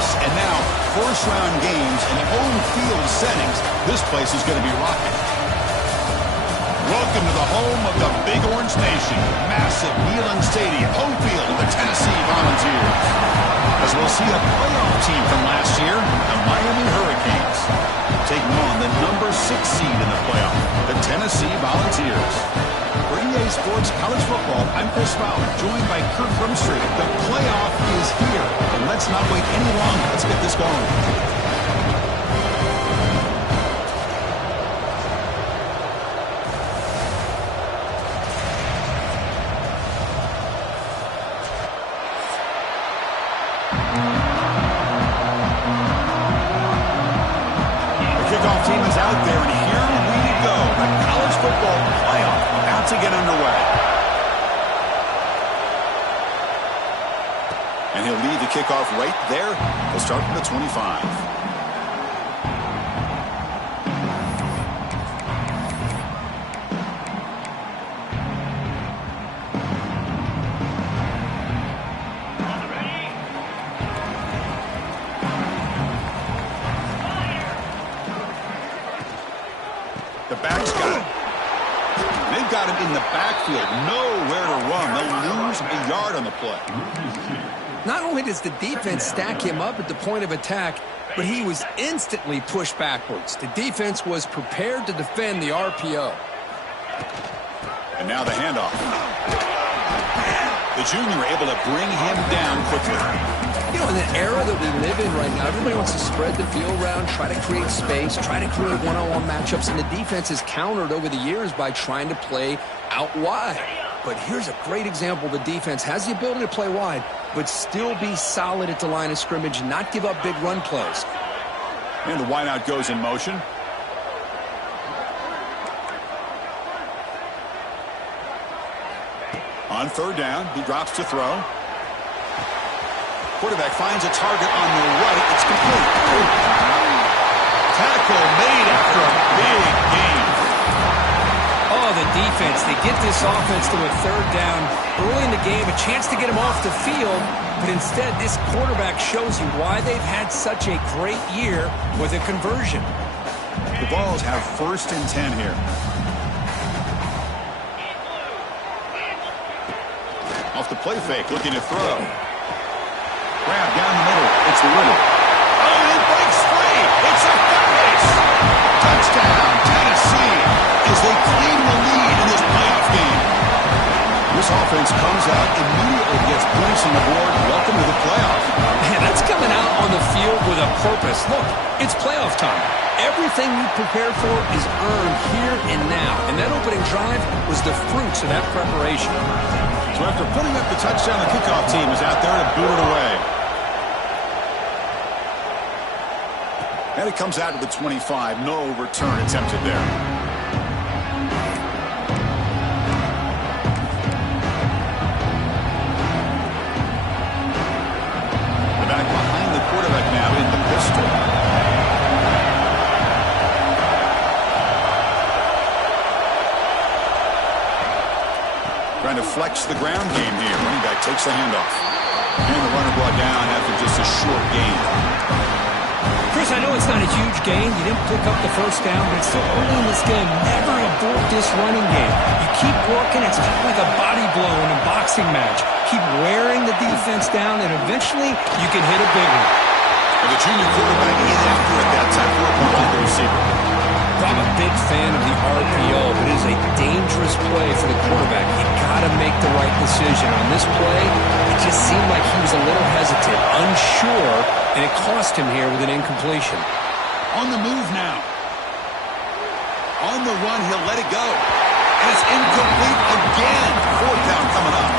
Yes, and now first-round games in home field settings. This place is going to be rocking. Welcome to the home of the Big Orange Nation. Massive Neyland Stadium, home field of the Tennessee Volunteers. As we'll see a playoff team from last year, the Miami Hurricanes, taking on the number 6 seed in the playoff, the Tennessee Volunteers. For EA Sports College Football, I'm Chris Fowler, joined by Kirk Brimstreet. The playoff is here, and let's not wait any longer. Let's get this going. And he'll lead the kickoff right there. He'll start from the 25. The back's got it. They've got him in the backfield. Nowhere to run. They'll lose a yard on the play. Not only does the defense stack him up at the point of attack, but he was instantly pushed backwards. The defense was prepared to defend the RPO. And now the handoff. The junior able to bring him down quickly. You know, in the era that we live in right now, everybody wants to spread the field around, try to create space, try to create one-on-one matchups, and the defense has countered over the years by trying to play out wide. But here's a great example. The defense has the ability to play wide, but still be solid at the line of scrimmage and not give up big run plays. And the wideout goes in motion. On third down, he drops to throw. Quarterback finds a target on the right. It's complete. Tackle made after a big gain. Oh, the defense, they get this offense to a third down early in the game, a chance to get him off the field, but instead this quarterback shows you why they've had such a great year with a conversion. The Vols have 1st and 10 here. Off the play fake, looking to throw. Grab down the middle, it's Little. Oh, he breaks free! It's a finish! Touchdown, Tennessee! As they claim the lead in this playoff game. This offense comes out, immediately gets points on the board. Welcome to the playoff. Man, that's coming out on the field with a purpose. Look, it's playoff time. Everything you prepared for is earned here and now. And that opening drive was the fruits of that preparation. So after putting up the touchdown, the kickoff team is out there to boot it away. And it comes out to the 25. No return attempted there. Trying to flex the ground game here. Running back takes the handoff. And the runner brought down after just a short gain. Chris, I know it's not a huge gain. You didn't pick up the first down, but it's still early in this game. Never abort this running game. You keep working. It's kind of like a body blow in a boxing match. Keep wearing the defense down, and eventually you can hit a big one. And the junior quarterback is after at that time for a behind the receiver. I'm a big fan of the RPO, but it is a dangerous play for the quarterback. You got to make the right decision. On this play, it just seemed like he was a little hesitant, unsure, and it cost him here with an incompletion. On the move now. On the run, he'll let it go. And it's incomplete again. 4th down coming up.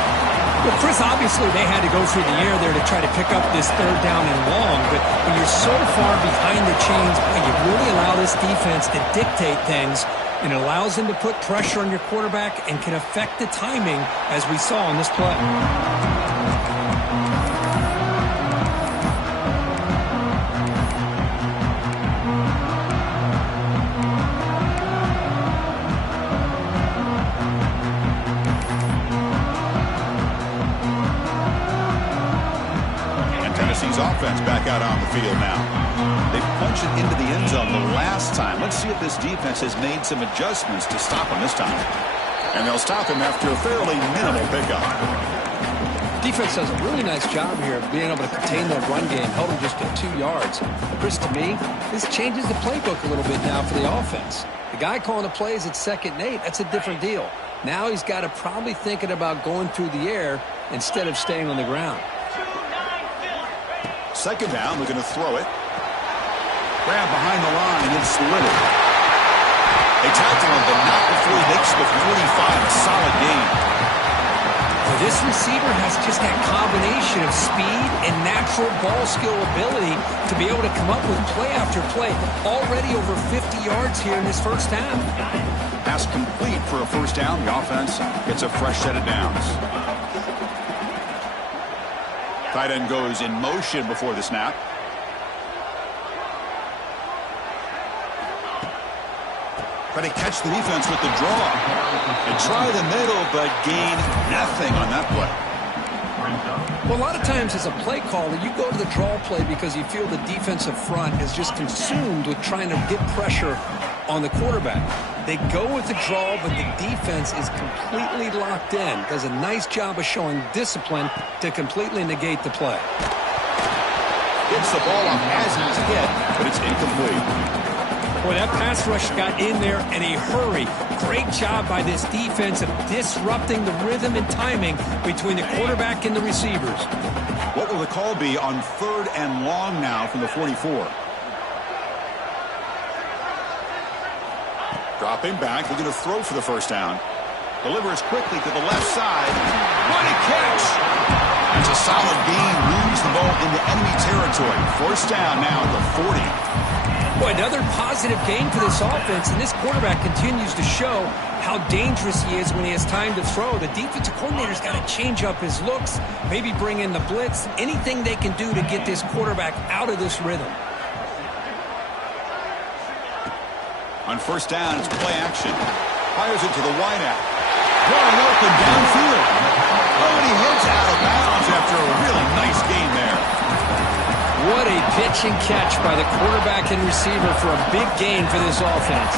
Well, Chris, obviously they had to go through the air there to try to pick up this third down and long, but when you're so far behind the chains, you really allow this defense to dictate things, and it allows them to put pressure on your quarterback and can affect the timing, as we saw on this play. Offense back out on the field now. They punch it into the end zone the last time. Let's see if this defense has made some adjustments to stop him this time. And they'll stop him after a fairly minimal pickup. Defense does a really nice job here of being able to contain that run game, held him just at 2 yards. Chris, to me, this changes the playbook a little bit now for the offense. The guy calling the plays at 2nd and 8, that's a different deal. Now he's got to probably thinking about going through the air instead of staying on the ground. 2nd down, they're going to throw it. Grab behind the line, and it's Little. They tackle him, but not before he makes the 45, a solid gain. This receiver has just that combination of speed and natural ball skill ability to be able to come up with play after play. Already over 50 yards here in this first half. Pass complete for a first down. The offense gets a fresh set of downs. Tight end goes in motion before the snap. Try to catch the defense with the draw. And try the middle, but gain nothing on that play. Well, a lot of times as a play caller, you go to the draw play because you feel the defensive front is just consumed with trying to get pressure on the quarterback. They go with the draw, but the defense is completely locked in. Does a nice job of showing discipline to completely negate the play. Gets the ball up as he's hit, but it's incomplete. Boy, that pass rush got in there in a hurry. Great job by this defense of disrupting the rhythm and timing between the quarterback and the receivers. What will the call be on 3rd and long now from the 44? Dropping back, they're going to throw for the first down. Delivers quickly to the left side. What a catch! That's a solid gain, moves the ball into enemy territory. First down now at the 40. Boy, another positive game for this offense, and this quarterback continues to show how dangerous he is when he has time to throw. The defensive coordinator's got to change up his looks, maybe bring in the blitz, anything they can do to get this quarterback out of this rhythm. On first down, it's play action. Fires it to the wideout. Going open downfield. Oh, and he heads out of bounds after a really nice gain there. What a pitch and catch by the quarterback and receiver for a big gain for this offense.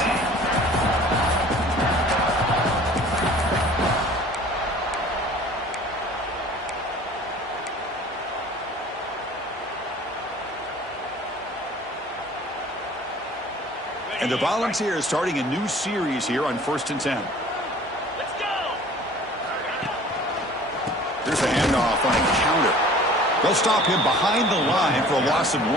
And the Volunteers starting a new series here on 1st and 10. Let's go. There's a handoff on a counter. They'll stop him behind the line for a loss of 1.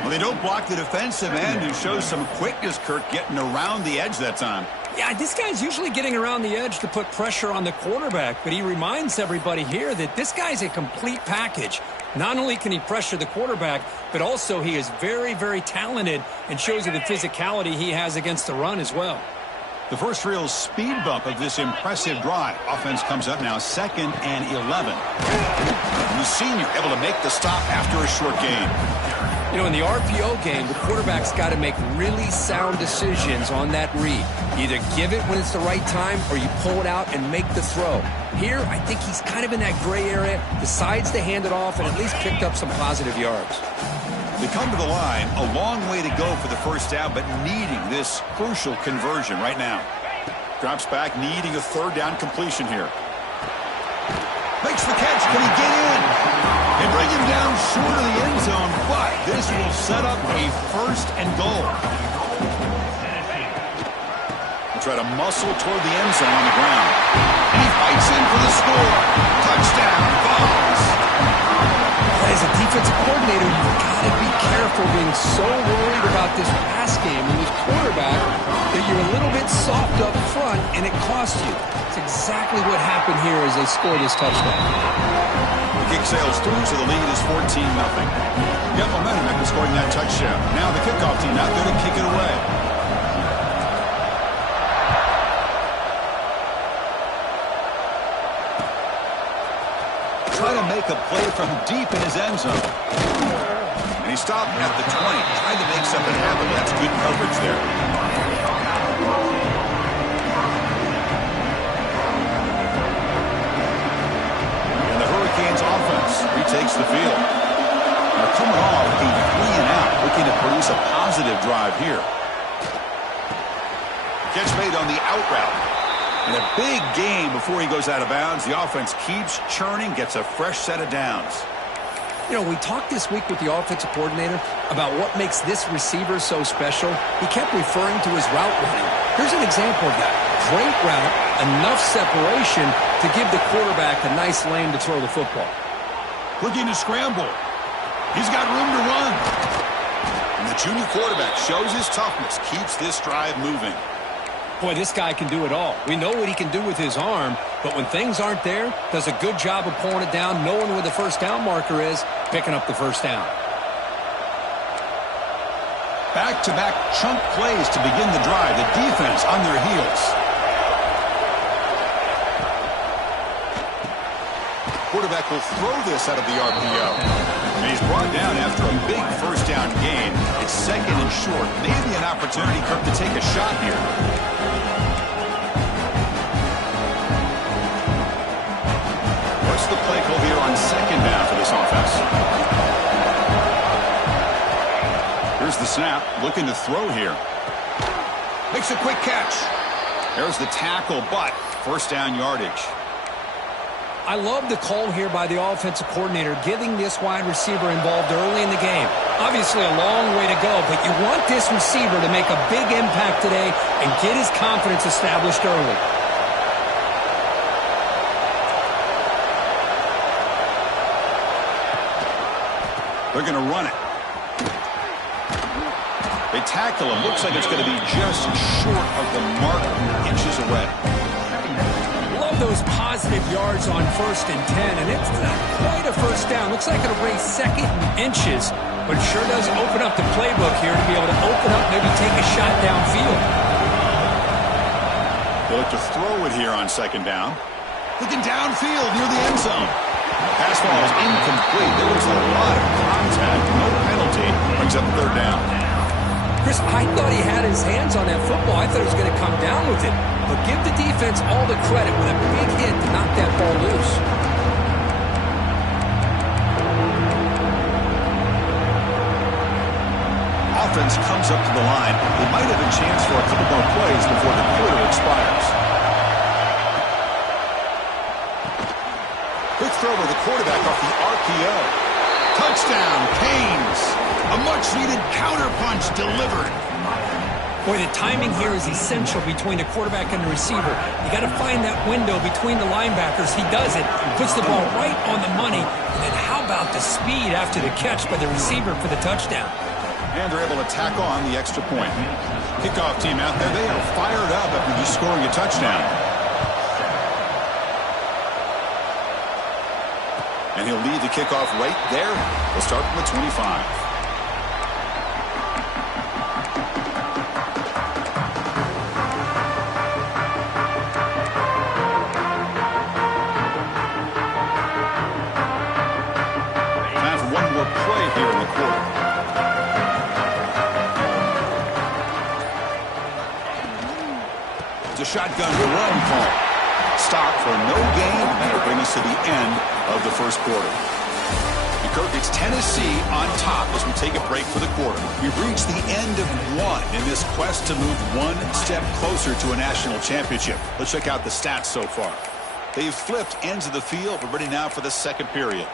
Well, they don't block the defensive end, who shows some quickness, Kirk, getting around the edge that time. Yeah, this guy's usually getting around the edge to put pressure on the quarterback, but he reminds everybody here that this guy's a complete package. Not only can he pressure the quarterback, but also he is very, very talented and shows you the physicality he has against the run as well. The first real speed bump of this impressive drive. Offense comes up now 2nd and 11. The senior able to make the stop after a short gain. You know, in the RPO game, the quarterback's got to make really sound decisions on that read. Either give it when it's the right time or you pull it out and make the throw. Here, I think he's kind of in that gray area, decides to hand it off and at least picked up some positive yards. They come to the line, a long way to go for the first down, but needing this crucial conversion right now. Drops back, needing a 3rd down completion here. Makes the catch. Can he get in? They bring him down short of the end zone, but this will set up a 1st and goal. They'll try to muscle toward the end zone on the ground. And he fights in for the score. Touchdown, Vols. As a defensive coordinator, you've got to be careful being so worried about this pass game and this quarterback that you're a little bit soft up front and it costs you. It's exactly what happened here as they score this touchdown. The kick sails through, so the lead is 14-0. Got momentum after scoring that touchdown. Now the kickoff team out there to kick it away. Try to make a play from deep in his end zone. And he stopped at the 20, trying to make something happen. That's good coverage there. And the Hurricanes offense retakes the field. brings a positive drive here. Catch made on the out route. And a big gain before he goes out of bounds. The offense keeps churning, gets a fresh set of downs. You know, we talked this week with the offensive coordinator about what makes this receiver so special. He kept referring to his route running. Here's an example of that. Great route, enough separation to give the quarterback a nice lane to throw the football. Looking to scramble. He's got room to run. And the junior quarterback shows his toughness, keeps this drive moving. Boy, this guy can do it all. We know what he can do with his arm, but when things aren't there, does a good job of pulling it down, knowing where the first down marker is, picking up the first down. Back-to-back chunk plays to begin the drive. The defense on their heels. Quarterback will throw this out of the RPO. And he's brought down after a big first down gain. It's second and short. Maybe an opportunity, Kirk, to take a shot here. What's the play call here on second down for this offense? Here's the snap. Looking to throw here. Makes a quick catch. There's the tackle, but first down yardage. I love the call here by the offensive coordinator, getting this wide receiver involved early in the game. Obviously a long way to go, but you want this receiver to make a big impact today and get his confidence established early. They're going to run it. They tackle him. Looks like it's going to be just short of the mark, inches away. Those positive yards on 1st and 10, and it's not quite a first down. Looks like it'll raise second and inches, but it sure does open up the playbook here to be able to open up, maybe take a shot downfield. They look to throw it here on second down. Looking downfield near the end zone. Pass ball is incomplete. There was a lot of contact. No penalty. Brings up third down. Chris, I thought he had his hands on that football. I thought he was going to come down with it. But give the defense all the credit with a big hit to knock that ball loose. Offense comes up to the line. They might have a chance for a couple more plays before the quarter expires. Quick throw to the quarterback off the RPO. Touchdown, Canes. A much-needed counterpunch delivered. Boy, the timing here is essential between the quarterback and the receiver. You got to find that window between the linebackers. He does it, puts the ball right on the money. And then how about the speed after the catch by the receiver for the touchdown? And they're able to tack on the extra point. Kickoff team out there, they are fired up after just scoring a touchdown. And he'll lead the kickoff right there. We'll start from the 25. Shotgun to run call. Stop for no gain. That'll bring us to the end of the first quarter. Kirk, it's Tennessee on top as we take a break for the quarter. We've reached the end of one in this quest to move one step closer to a national championship. Let's check out the stats so far. They've flipped ends of the field. We're ready now for the second period.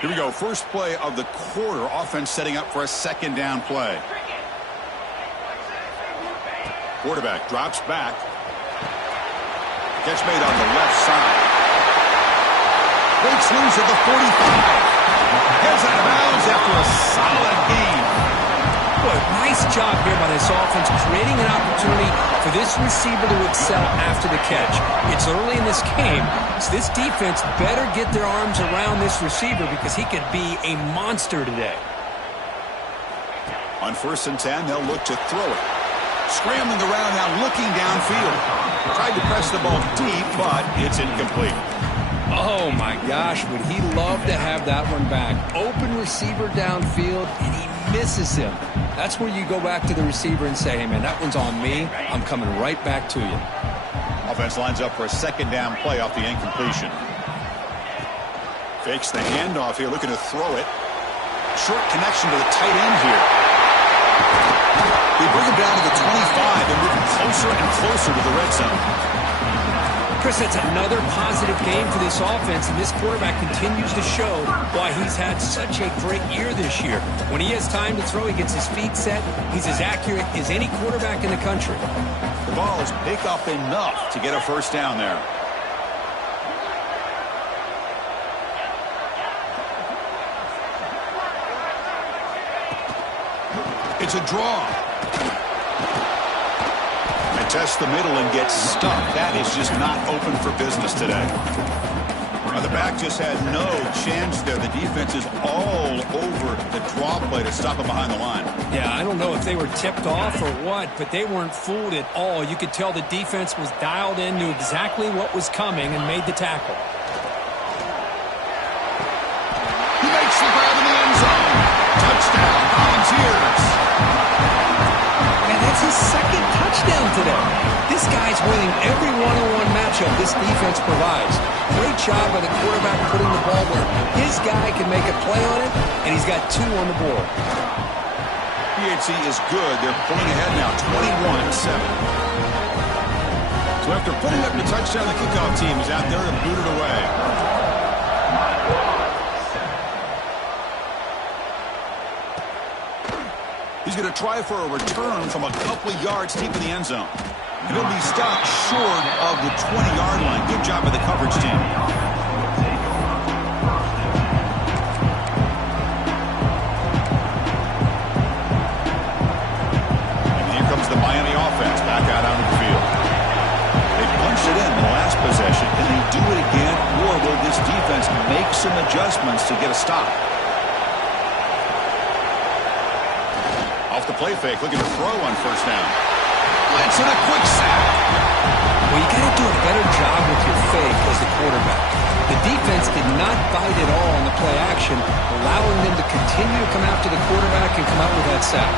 Here we go. First play of the quarter. Offense setting up for a second down play. Quarterback drops back. Catch made on the left side. Breaks loose at the 45. Heads out of bounds after a solid gain. Boy, nice job here by this offense, creating an opportunity for this receiver to excel after the catch. It's early in this game, so this defense better get their arms around this receiver because he could be a monster today. On 1st and 10, they'll look to throw it. Scrambling around now, looking downfield. Tried to press the ball deep, but it's incomplete. Oh, my gosh, would he love to have that one back. Open receiver downfield, and he misses him. That's where you go back to the receiver and say, hey, man, that one's on me. I'm coming right back to you. Offense lines up for a second down play off the incompletion. Fakes the handoff here, looking to throw it. Short connection to the tight end here. They bring him down to the 25 and moving closer and closer to the red zone. Chris, that's another positive game for this offense, and this quarterback continues to show why he's had such a great year this year. When he has time to throw, he gets his feet set. He's as accurate as any quarterback in the country. The ball is picked up enough to get a first down there. It's a draw. And test the middle and gets stuck. That is just not open for business today. The back just had no chance there. The defense is all over the draw play to stop him behind the line. Yeah, I don't know if they were tipped off or what, but they weren't fooled at all. You could tell the defense was dialed in, knew exactly what was coming, and made the tackle. He makes the grab in the end zone. Touchdown, Volunteers. And that's his second touchdown today. This guy's winning every one-on-one matchup this defense provides. Great job by the quarterback putting the ball where his guy can make a play on it, and he's got 2 on the board. PHC is good. They're pulling ahead now, 21-7. So after putting up the touchdown, the kickoff team is out there to boot it away. He's going to try for a return from a couple of yards deep in the end zone. And he'll be stopped short of the 20-yard line. Good job by the coverage team. And here comes the Miami offense back out onto the field. They punched it in the last possession. Can they do it again, or will this defense make some adjustments to get a stop? Off the play fake, looking to throw on first down. Blitz and a quick sack. Well, you got to do a better job with your fake as the quarterback. The defense did not bite at all on the play action, allowing them to continue to come after the quarterback and come out with that sack.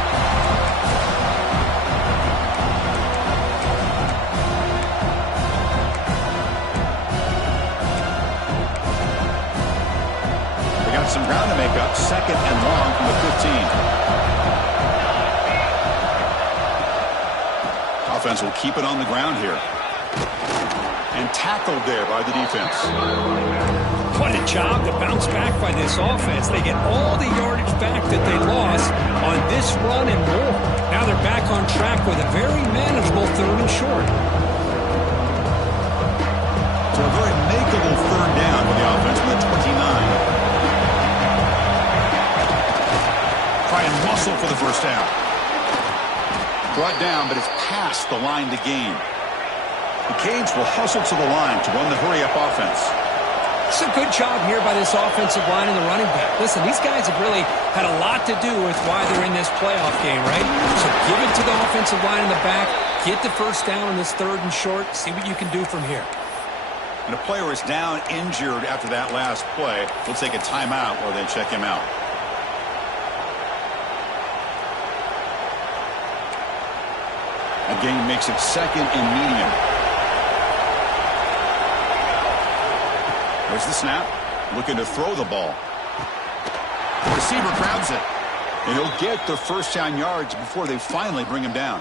They got some ground to make up. Second and long from the 15. Offense will keep it on the ground here. And tackled there by the defense. What a job to bounce back by this offense. They get all the yardage back that they lost on this run and more. Now they're back on track with a very manageable 3rd and short. So a very makeable 3rd down for the offense with a 29. Try and muscle for the first down. Brought down, but it's past the line to gain. The Canes will hustle to the line to run the hurry-up offense. It's a good job here by this offensive line and the running back. Listen, these guys have really had a lot to do with why they're in this playoff game, right? So give it to the offensive line in the back, get the first down in this 3rd and short, see what you can do from here. And a player is down injured after that last play. We'll take a timeout or then check him out. A gain makes it 2nd and medium. There's the snap. Looking to throw the ball. The receiver grabs it. And he'll get the first down yards before they finally bring him down.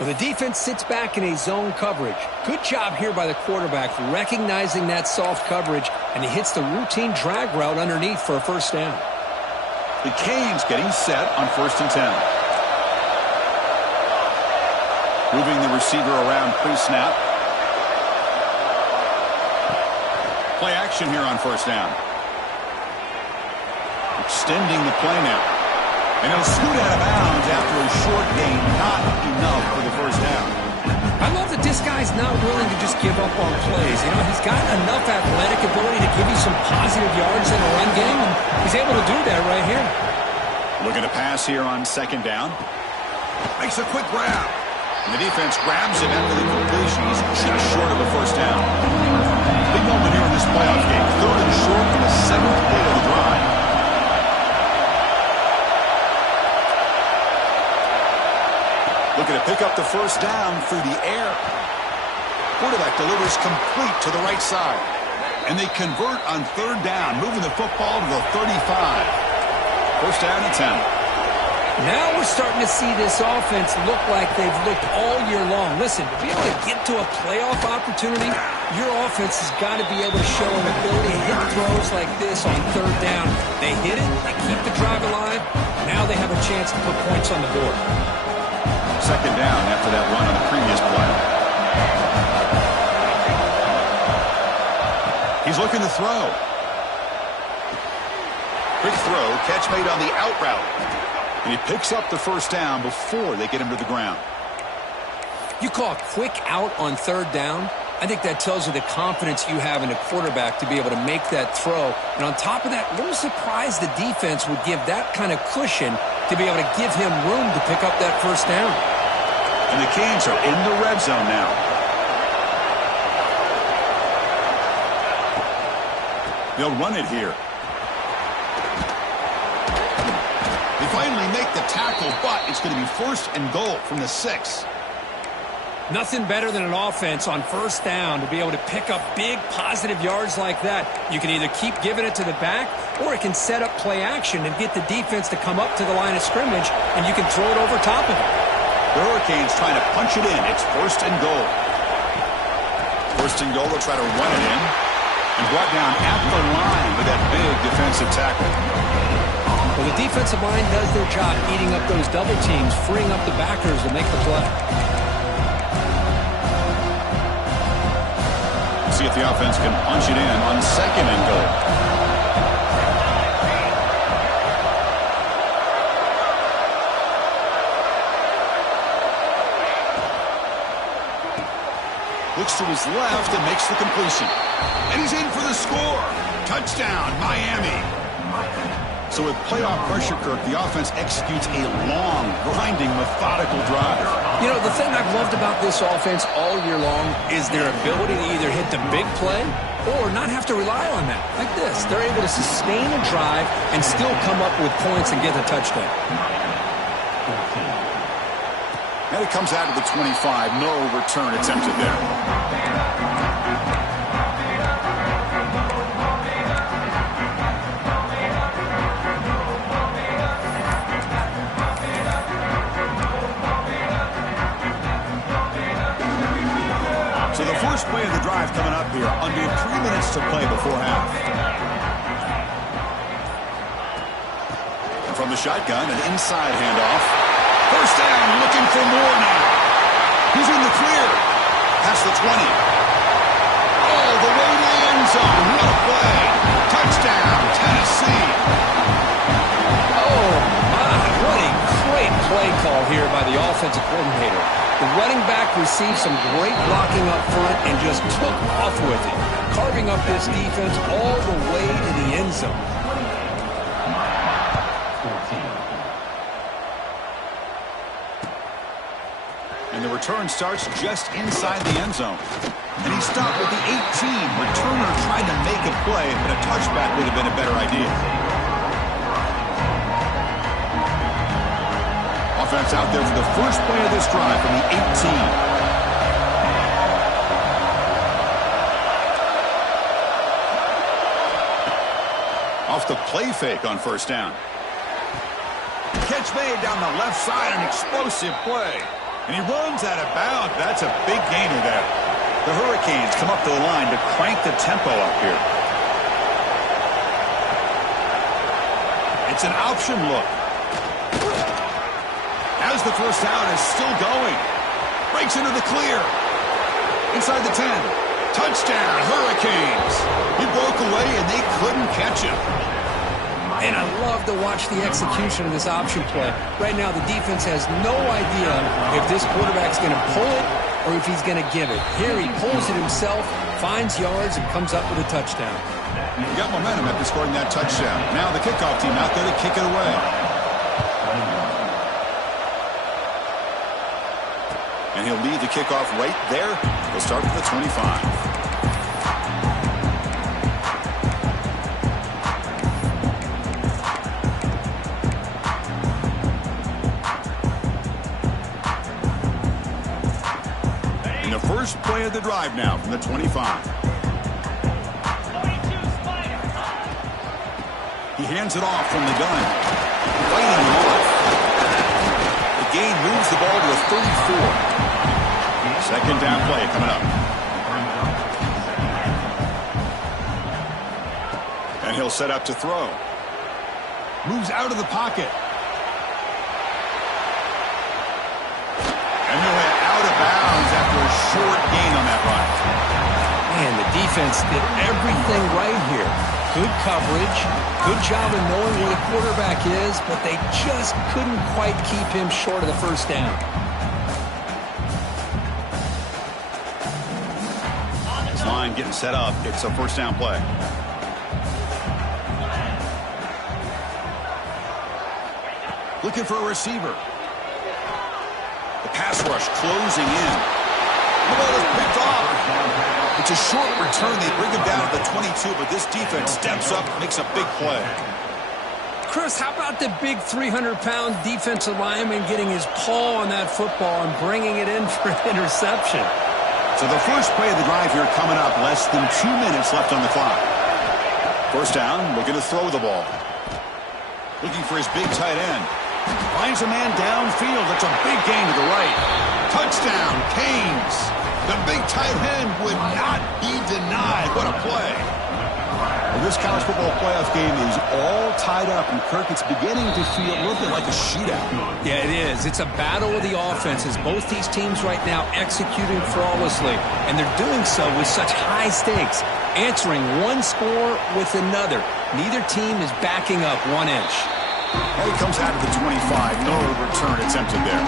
Well, the defense sits back in a zone coverage. Good job here by the quarterback recognizing that soft coverage, and he hits the routine drag route underneath for a first down. The Canes getting set on 1st and 10. Moving the receiver around pre-snap. Play action here on first down. Extending the play now. And he'll scoot out of bounds after a short gain. Not enough for the first down. I love that this guy's not willing to just give up on plays. You know, he's got enough athletic ability to give you some positive yards in a run game, and he's able to do that right here. Looking to pass here on 2nd down. Makes a quick grab. And the defense grabs it after the completion. He's just short of a first down. Big moment here in this playoff game. 3rd and short on the 7th play of the drive. Looking to pick up the first down through the air. Quarterback delivers complete to the right side. And they convert on 3rd down, moving the football to the 35. First down and 10. Now we're starting to see this offense look like they've looked all year long. Listen, to be able to get to a playoff opportunity, your offense has got to be able to show an ability to hit throws like this on third down. They hit it, they keep the drive alive. Now they have a chance to put points on the board. Second down after that run on the previous play. He's looking to throw. Quick throw, catch made on the out route. And he picks up the first down before they get him to the ground. You call a quick out on third down? I think that tells you the confidence you have in a quarterback to be able to make that throw. And on top of that, a little surprised the defense would give that kind of cushion to be able to give him room to pick up that first down. And the Canes are in the red zone now. They'll run it here. They finally make the tackle, but it's going to be first and goal from the 6. Nothing better than an offense on first down to be able to pick up big positive yards like that. You can either keep giving it to the back, or it can set up play action and get the defense to come up to the line of scrimmage, and you can throw it over top of it. The Hurricanes trying to punch it in. It's first and goal. First and goal, they'll try to run it in. And brought down at the line with that big defensive tackle. Well, the defensive line does their job eating up those double teams, freeing up the backers to make the play. See if the offense can punch it in on second and goal. Looks to his left and makes the completion. And he's in for the score. Touchdown, Miami. So with playoff pressure, Kirk, the offense executes a long, grinding, methodical drive. You know, the thing I've loved about this offense all year long is their ability to either hit the big play or not have to rely on that. Like this, they're able to sustain a drive and still come up with points and get a touchdown. And it comes out of the 25. No return attempted there. So the first play of the drive coming up here. Under 3 minutes to play before half. And from the shotgun, an inside handoff. First down, looking for more now. He's in the clear. Past the 20. All the way to the end zone. What a play. Touchdown, Tennessee. Oh, my. What a great play call here by the offensive coordinator. The running back received some great blocking up front and just took off with it, carving up this defense all the way to the end zone. And the return starts just inside the end zone. And he stopped with the 18. Returner tried to make a play, but a touchback would have been a better idea. Offense out there for the first play of this drive from the 18. Off the play fake on first down. Catch made down the left side, an explosive play. And he runs out of bounds. That's a big gainer there. The Hurricanes come up to the line to crank the tempo up here. It's an option look. As the first down is still going. Breaks into the clear. Inside the 10. Touchdown, Hurricanes. He broke away and they couldn't catch him. And I love to watch the execution of this option play. Right now, the defense has no idea if this quarterback's going to pull it or if he's going to give it. Here he pulls it himself, finds yards, and comes up with a touchdown. He got momentum after scoring that touchdown. Now the kickoff team out there to kick it away. And he'll lead the kickoff right there. He'll start from the 25. First play of the drive now from the 25. He hands it off from the gun. fighting him off. The gain moves the ball to the 34. Second down play coming up. And he'll set up to throw. Moves out of the pocket. And he'll head out of bounds after a short gain on that run. Man, the defense did everything right here. Good coverage, good job of knowing where the quarterback is, but they just couldn't quite keep him short of the first down. This line getting set up. It's a first down play. Looking for a receiver. The pass rush closing in. The ball is picked off. It's a short return. They bring him down to the 22, but this defense steps up, makes a big play. Chris, how about the big 300-pound defensive lineman getting his paw on that football and bringing it in for an interception? So the first play of the drive here coming up. Less than 2 minutes left on the clock. First down, looking to throw the ball. Looking for his big tight end. Finds a man downfield. That's a big gain to the right. Touchdown, Canes. The big tight end would not be denied. What a play. Well, this college football playoff game is all tied up, and Kirk, it's beginning to feel a little bit like a shootout. Yeah, it is. It's a battle of the offenses. Both these teams right now executing flawlessly, and they're doing so with such high stakes, answering one score with another. Neither team is backing up 1 inch. And he comes out of the 25. No return attempted there.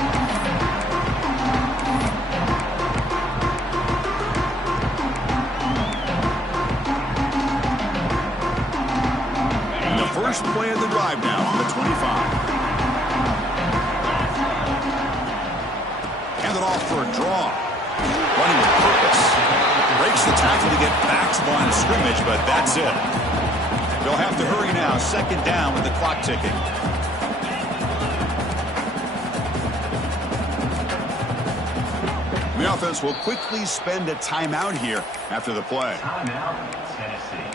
And the first play of the drive now from the 25. Hand it off for a draw. Running with purpose. Breaks the tackle to get back to the line of scrimmage, but that's it. They'll have to hurry now. Second down with the clock ticking. The offense will quickly spend a timeout here after the play. Timeout, Tennessee.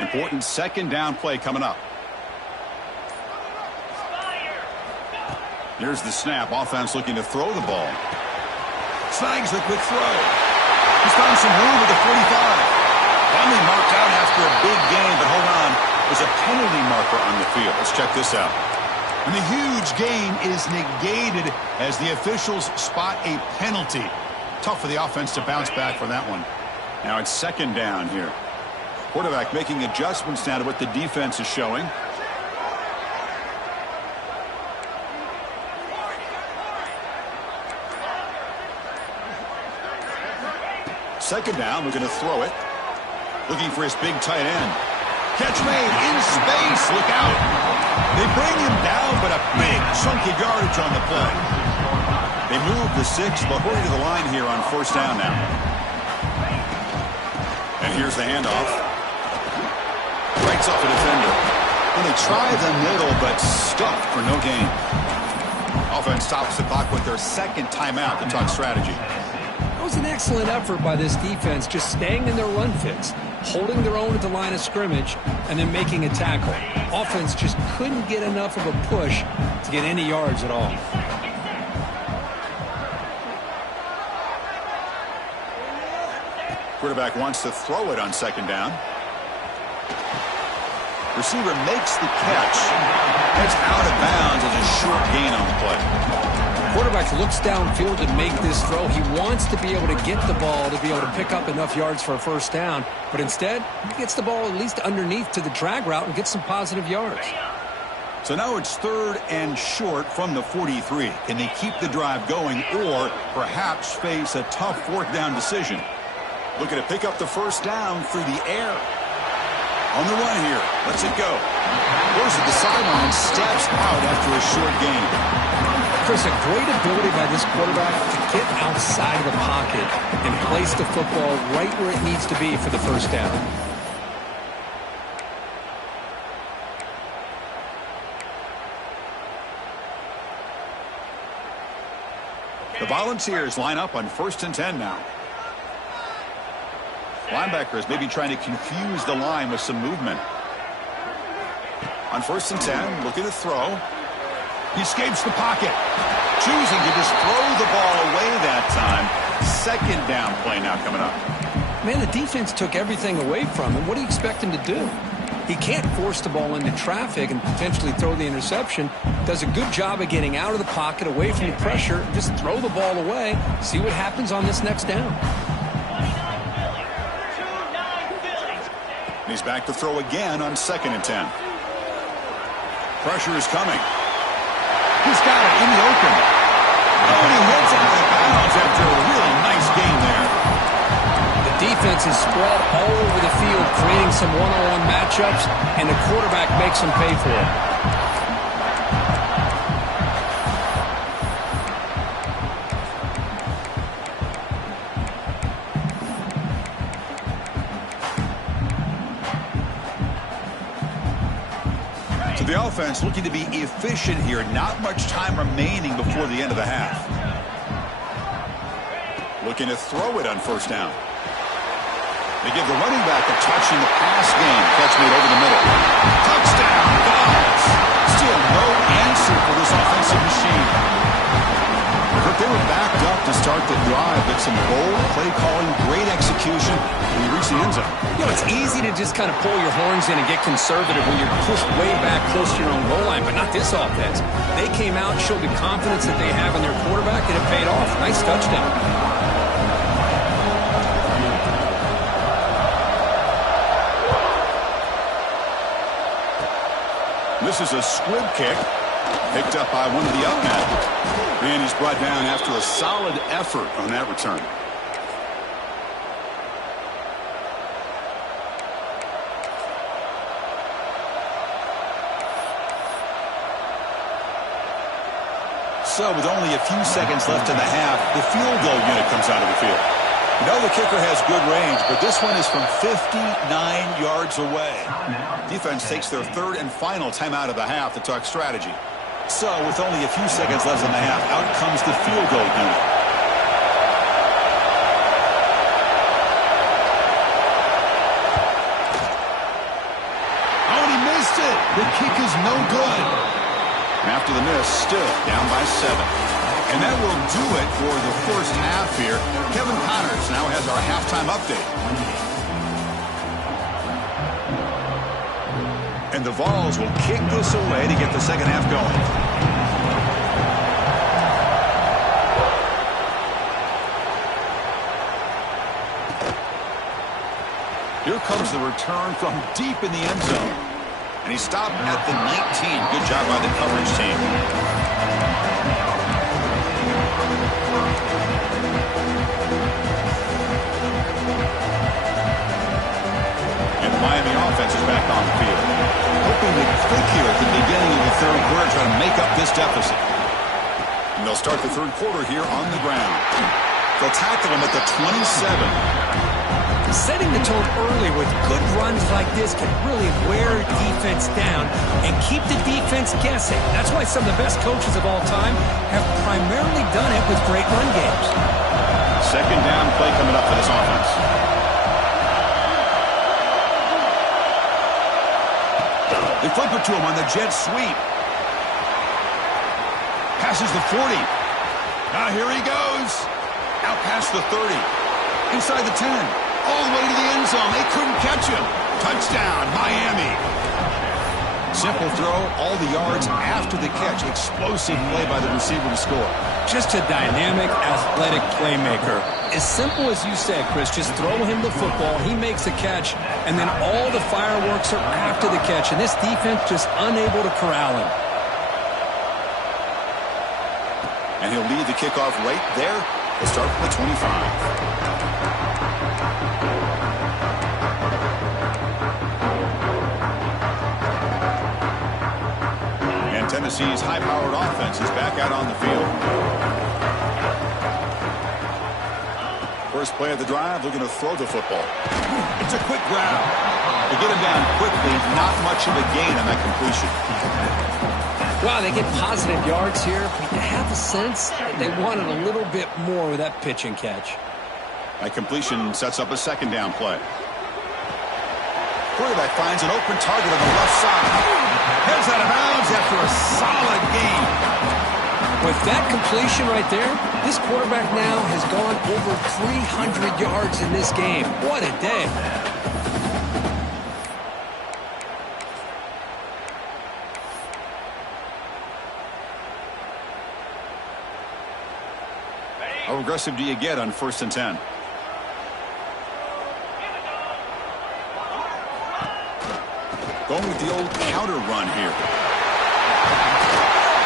Important second down play coming up. Here's the snap. Offense looking to throw the ball. Snags the quick throw. He's found some room at the 45. Finally marked out after a big gain, but hold on. There's a penalty marker on the field. Let's check this out. And the huge gain is negated as the officials spot a penalty. Tough for the offense to bounce back from that one. Now it's second down here. Quarterback making adjustments now to what the defense is showing. Second down, we're going to throw it. Looking for his big tight end. Catch made in space. Look out. They bring him down, but a big chunk of yardage on the play. They move the 6, but hurry to the line here on first down now. And here's the handoff. Breaks off a defender. And they try the middle, but stuffed for no gain. Offense stops the clock with their second timeout to talk strategy. That was an excellent effort by this defense, just staying in their run fits, holding their own at the line of scrimmage, and then making a tackle. Offense just couldn't get enough of a push to get any yards at all. Quarterback wants to throw it on second down. Receiver makes the catch. It's out of bounds as a short gain on the play. Quarterback looks downfield to make this throw. He wants to be able to get the ball to be able to pick up enough yards for a first down. But instead, he gets the ball at least underneath to the drag route and gets some positive yards. So now it's third and short from the 43. Can they keep the drive going or perhaps face a tough fourth down decision? Looking to pick up the first down through the air. On the run here. Lets it go. Goes to the sideline. Steps out after a short gain. Chris, a great ability by this quarterback to get outside of the pocket and place the football right where it needs to be for the first down. The Volunteers line up on 1st and 10 now. Linebackers maybe trying to confuse the line with some movement. On 1st and 10, looking to throw. He escapes the pocket. Choosing to just throw the ball away that time. 2nd down play now coming up. Man, the defense took everything away from him. What do you expect him to do? He can't force the ball into traffic and potentially throw the interception. Does a good job of getting out of the pocket, away from the pressure, just throw the ball away, see what happens on this next down. He's back to throw again on 2nd and 10. Pressure is coming. He's got it in the open. Oh, and he heads out of bounds after a really nice gain there. The defense is spread all over the field, creating some one-on-one matchups, and the quarterback makes them pay for it. The offense looking to be efficient here. Not much time remaining before the end of the half. Looking to throw it on 1st down. They give the running back a touch in the pass game. Catch made over the middle. Touchdown, Vols. Still no answer for this offensive machine. But they were backed up to start the drive, but some bold play calling, great execution, and we reach the end zone. You know, it's easy to just kind of pull your horns in and get conservative when you're pushed way back close to your own goal line, but not this offense. They came out, showed the confidence that they have in their quarterback, and it paid off. Nice touchdown. This is a squib kick, picked up by one of the up men. And he's brought down after a solid effort on that return. So with only a few seconds left in the half, the field goal unit comes out of the field. You know the kicker has good range, but this one is from 59 yards away. Defense takes their 3rd and final timeout of the half to talk strategy. So, with only a few seconds left in the half, out comes the field goal unit. Oh, and he missed it. The kick is no good. And after the miss, still down by 7. And that will do it for the first half here. Kevin Connors now has our halftime update. And the Vols will kick this away to get the second half going. Here comes the return from deep in the end zone. And he stopped at the 19. Good job by the coverage team. And the Miami offense is back on the field. Hoping to click here at the beginning of the 3rd quarter, trying to make up this deficit. And they'll start the 3rd quarter here on the ground. They'll tackle him at the 27. Setting the tone early with good runs like this can really wear defense down and keep the defense guessing. That's why some of the best coaches of all time have primarily done it with great run games. 2nd down play coming up for this offense. They flip it to him on the jet sweep. Passes the 40. Now here he goes. Out past the 30. Inside the 10. All the way to the end zone. They couldn't catch him. Touchdown, Miami. Simple throw, all the yards after the catch. Explosive play by the receiver to score. Just a dynamic, athletic playmaker. As simple as you said, Chris, just throw him the football, he makes a catch, and then all the fireworks are after the catch, and this defense just unable to corral him. And he'll lead the kickoff right there. We'll start from the 25. Tennessee's high-powered offense is back out on the field. First play of the drive, looking to throw the football. It's a quick grab. They get him down quickly, not much of a gain on that completion. Wow, they get positive yards here, but you have the sense that they wanted a little bit more with that pitch and catch. That completion sets up a second down play. Quarterback finds an open target on the left side. Heads out of bounds after a solid gain. With that completion right there, this quarterback now has gone over 300 yards in this game. What a day. How aggressive do you get on 1st and 10? Going with the old counter run here.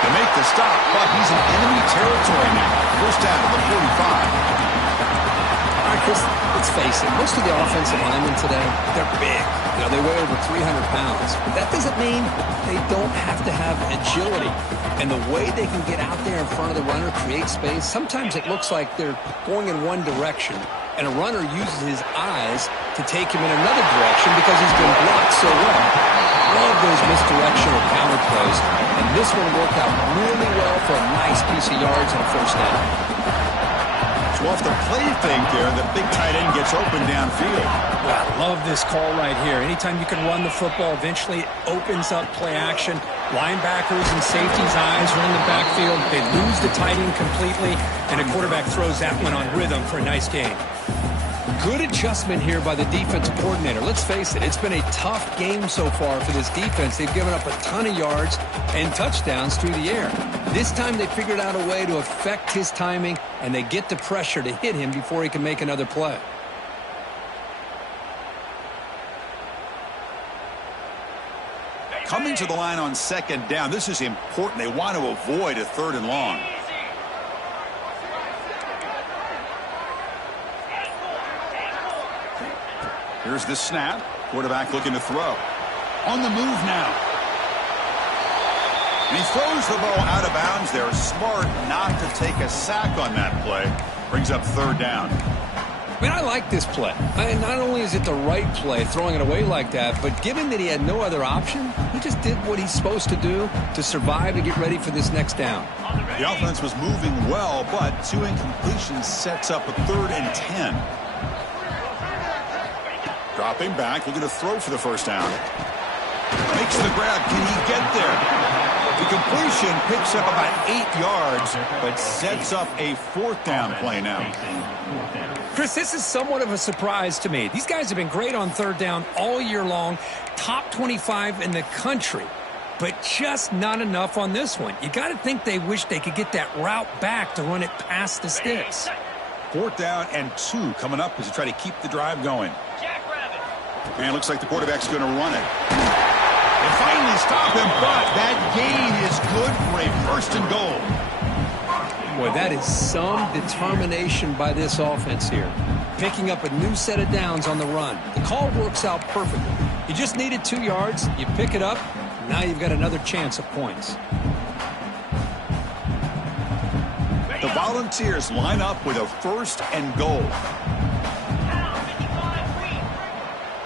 To make the stop, but he's in enemy territory now. 1st down to the 45. All right, Chris, let's face it. Most of the offensive linemen today, they're big. You know, they weigh over 300 pounds. But that doesn't mean they don't have to have agility. And the way they can get out there in front of the runner, create space, sometimes it looks like they're going in one direction, and a runner uses his eyes to take him in another direction because he's been blocked so well. Love those misdirection or counter plays, and this one worked out really well for a nice piece of yards and a 1st down. So off the play fake there, the big tight end gets open downfield. Well, I love this call right here. Anytime you can run the football, eventually it opens up play action. Linebackers and safeties' eyes are in the backfield. They lose the tight end completely, and a quarterback throws that one on rhythm for a nice gain. Good adjustment here by the defensive coordinator. Let's face it, it's been a tough game so far for this defense. They've given up a ton of yards and touchdowns through the air. This time they figured out a way to affect his timing, and they get the pressure to hit him before he can make another play. Coming to the line on 2nd down. This is important. They want to avoid a 3rd and long. Here's the snap. Quarterback looking to throw. On the move now. And he throws the ball out of bounds there. Smart not to take a sack on that play. Brings up 3rd down. I mean, I like this play. Not only is it the right play, throwing it away like that, but given that he had no other option, he just did what he's supposed to do to survive and get ready for this next down. The offense was moving well, but 2 incompletions sets up a 3rd and 10. Dropping back, looking to throw for the 1st down. Makes the grab. Can he get there? The completion picks up about 8 yards, but sets up a 4th down play now. Chris, this is somewhat of a surprise to me. These guys have been great on 3rd down all year long, top 25 in the country, but just not enough on this one. You got to think they wish they could get that route back to run it past the sticks. 4th down and 2 coming up as you try to keep the drive going. And it looks like the quarterback's going to run it. They finally stop him, but that gain is good for a 1st and goal. Boy, that is some determination by this offense here. Picking up a new set of downs on the run. The call works out perfectly. You just needed 2 yards. You pick it up. Now you've got another chance of points. The Volunteers line up with a 1st and goal.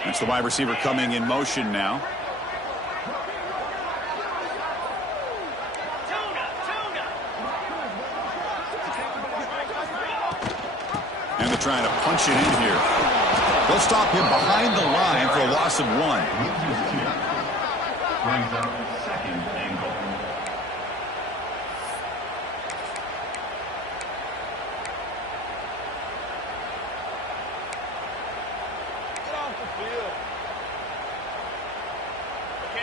That's the wide receiver coming in motion now. And they're trying to punch it in here. They'll stop him behind the line for a loss of 1. Brings up 2nd and goal.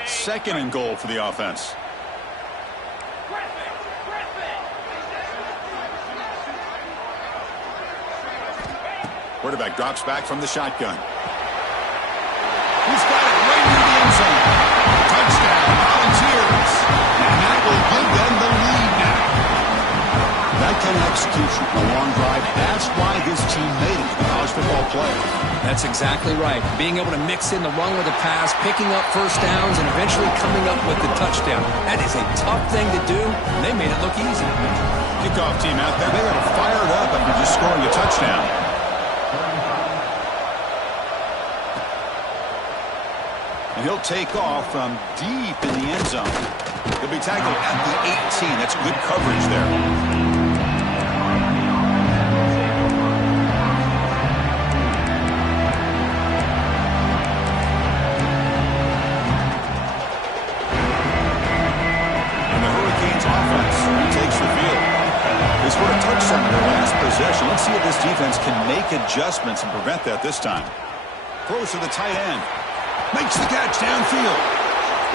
Second and goal for the offense. Quarterback drops back from the shotgun. He's got it right into the end zone. Touchdown, Volunteers. And that will give them the lead now. That kind of execution, a long drive, that's why this team made it to the college football playoff. That's exactly right. Being able to mix in the run with the pass, picking up 1st downs, and eventually coming up with the touchdown. That is a tough thing to do, and they made it look easy. Kickoff team out there, they got it fired up after just scoring a touchdown. And he'll take off from deep in the end zone. He'll be tackled at the 18. That's good coverage there. They scored a touchdown in their last possession. Let's see if this defense can make adjustments and prevent that this time. Throws to the tight end. Makes the catch downfield.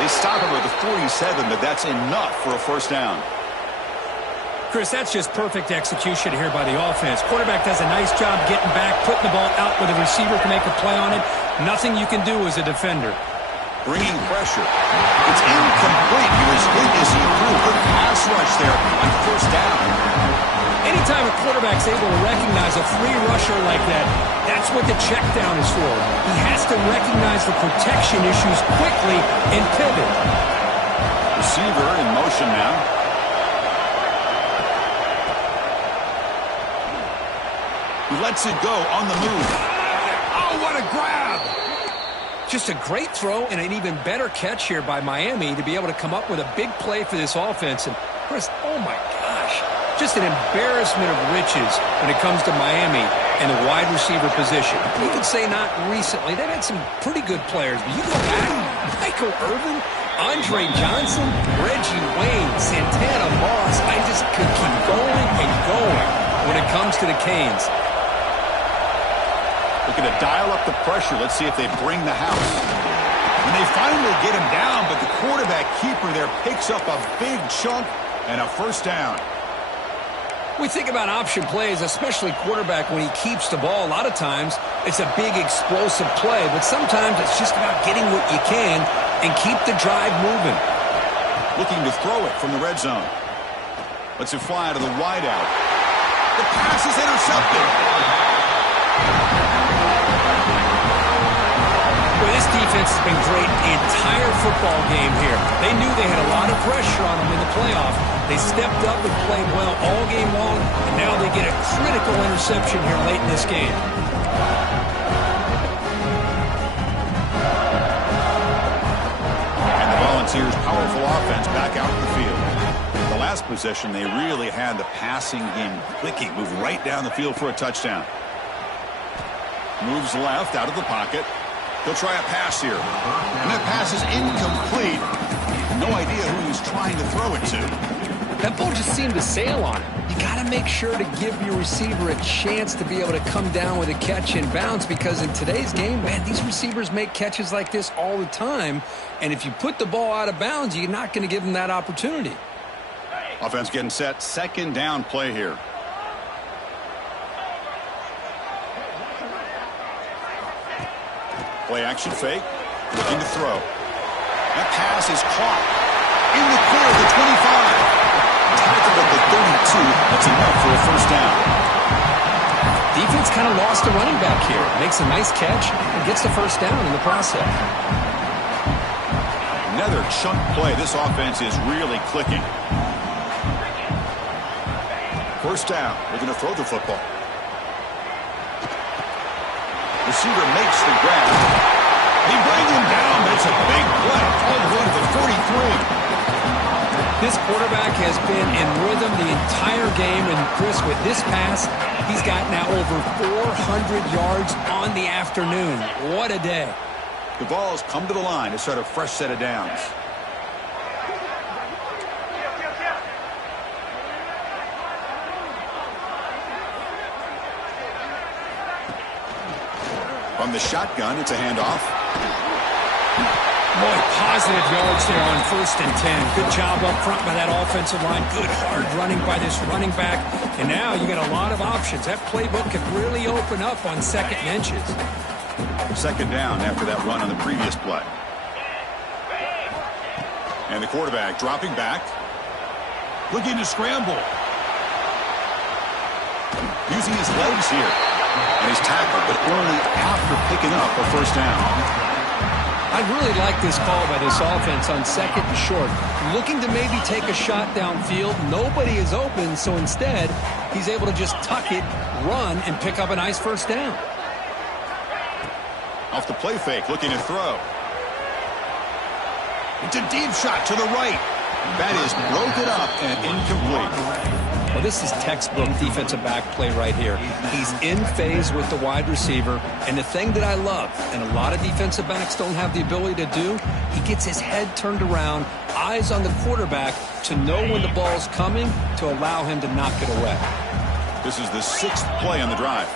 They stop him at the 47, but that's enough for a first down. Chris, that's just perfect execution here by the offense. Quarterback does a nice job getting back, putting the ball out where the receiver can make a play on it. Nothing you can do as a defender. Bringing pressure. It's incomplete. He was good as he proved. Good pass rush there on first down. Anytime a quarterback's able to recognize a free rusher like that, that's what the check down is for. He has to recognize the protection issues quickly and pivot. Receiver in motion now. He lets it go on the move. Oh, what a grab! Just a great throw and an even better catch here by Miami to be able to come up with a big play for this offense. And Chris, oh my gosh, just an embarrassment of riches when it comes to Miami and the wide receiver position. You could say not recently. They've had some pretty good players, but you go back, Michael Irvin, Andre Johnson, Reggie Wayne, Santana Moss. I just could keep going and going when it comes to the Canes. Looking to dial up the pressure. Let's see if they bring the house. And they finally get him down, but the quarterback keeper there picks up a big chunk and a first down. We think about option plays, especially quarterback when he keeps the ball. A lot of times it's a big explosive play, but sometimes it's just about getting what you can and keep the drive moving. Looking to throw it from the red zone. Lets it fly to the wideout. The pass is intercepted. Well, this defense has been great the entire football game here. They knew they had a lot of pressure on them in the playoff. They stepped up and played well all game long, and now they get a critical interception here late in this game. And the Volunteers' powerful offense back out in the field. The last possession, they really had the passing game clicking. Move right down the field for a touchdown. Moves left out of the pocket. He'll try a pass here. And that pass is incomplete. No idea who he's trying to throw it to. That ball just seemed to sail on it. You got to make sure to give your receiver a chance to be able to come down with a catch and bounce, because in today's game, man, these receivers make catches like this all the time. And if you put the ball out of bounds, you're not going to give them that opportunity. Offense getting set. Second down play here. Play action fake. Looking to throw. That pass is caught. In the clear, the 25. Tackled at the 32. That's enough for a first down. Defense kind of lost a running back here. Makes a nice catch and gets the first down in the process. Another chunk play. This offense is really clicking. First down. Looking to throw the football. Receiver makes the grab. They bring him down. That's a big play. All the way to the 43. This quarterback has been in rhythm the entire game, and Chris, with this pass, he's got now over 400 yards on the afternoon. What a day. The Vols come to the line to start a fresh set of downs. From the shotgun, it's a handoff. Boy, positive yards there on 1st and 10. Good job up front by that offensive line. Good hard running by this running back. And now you got a lot of options. That playbook could really open up on second and inches. Second down after that run on the previous play. And the quarterback dropping back. Looking to scramble. Using his legs here. And he's tackled, but only after picking up a first down. I really like this call by this offense on second and short. Looking to maybe take a shot downfield. Nobody is open, so instead, he's able to just tuck it, run, and pick up a nice first down. Off the play fake, looking to throw. It's a deep shot to the right. That is broken up and incomplete. Well, this is textbook defensive back play right here. He's in phase with the wide receiver, and the thing that I love, and a lot of defensive backs don't have the ability to do, he gets his head turned around, eyes on the quarterback to know when the ball's coming to allow him to knock it away. This is the 6th play on the drive.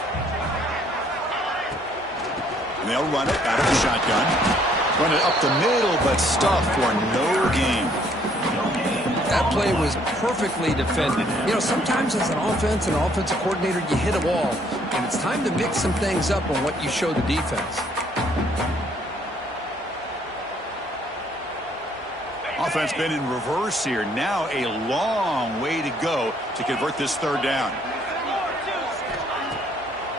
And they'll run it out of the shotgun. Run it up the middle, but stuffed for no gain. That play was perfectly defended. You know, sometimes as an offensive coordinator, you hit a wall, and it's time to mix some things up on what you show the defense. Offense been in reverse here. Now a long way to go to convert this 3rd down.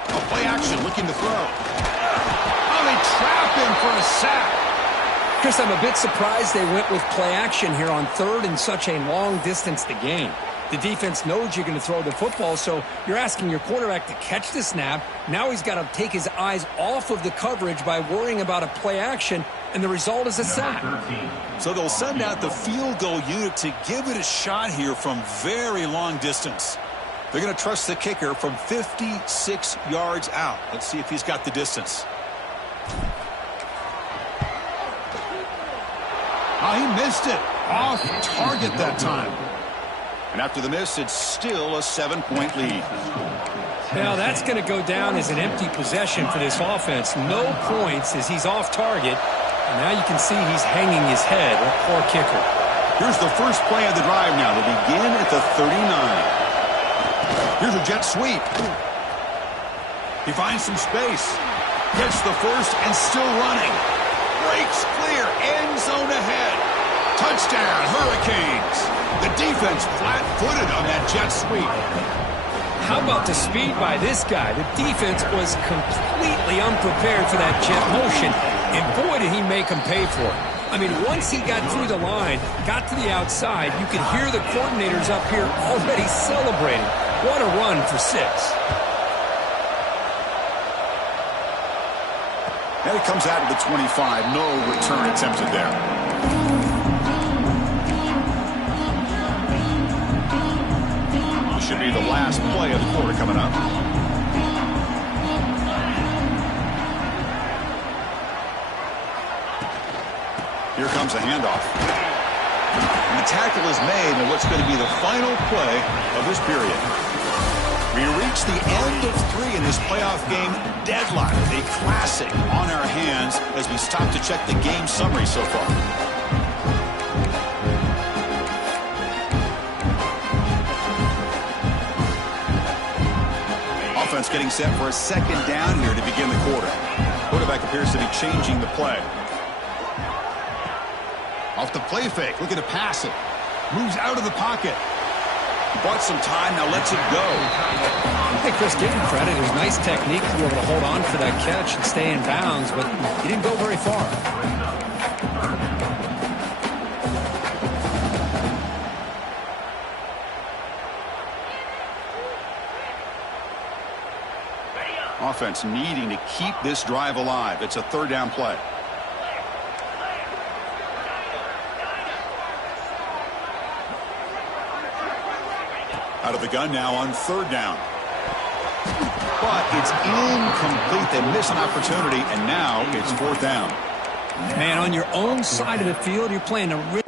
A play action looking to throw. Oh, they trap him for a sack. Chris, I'm a bit surprised they went with play action here on 3rd and such a long distance to gain. The defense knows you're going to throw the football, so you're asking your quarterback to catch the snap. Now he's got to take his eyes off of the coverage by worrying about a play action, and the result is a sack. So they'll send out the field goal unit to give it a shot here from very long distance. They're going to trust the kicker from 56 yards out. Let's see if he's got the distance. Oh, he missed it. Off target that time. And after the miss, it's still a 7-point lead. Now that's going to go down as an empty possession for this offense. No points as he's off target. And now you can see he's hanging his head. That poor kicker. Here's the first play of the drive now. They begin at the 39. Here's a jet sweep. He finds some space. Gets the first and still running. Breaks clear. End zone ahead. Touchdown, Hurricanes. The defense flat-footed on that jet sweep. How about the speed by this guy? The defense was completely unprepared for that jet motion, and boy, did he make them pay for it. I mean, once he got through the line, got to the outside, you could hear the coordinators up here already celebrating. What a run for 6. And it comes out of the 25. No return attempted there. This should be the last play of the quarter coming up. Here comes a handoff. And the tackle is made in what's going to be the final play of this period. We reach the end of 3 in this playoff game deadlock. A classic on our hands as we stop to check the game summary so far. Offense getting set for a 2nd down here to begin the quarter. Quarterback appears to be changing the play. Off the play fake, looking to pass it. Moves out of the pocket. Bought some time, now lets it go. Hey, Chris, give him credit. It was nice technique to be able to hold on for that catch and stay in bounds, but he didn't go very far. Offense needing to keep this drive alive. It's a 3rd down play. Out of the gun now on 3rd down. But it's incomplete. They miss an opportunity, and now it's 4th down. Man, on your own side of the field, you're playing a real...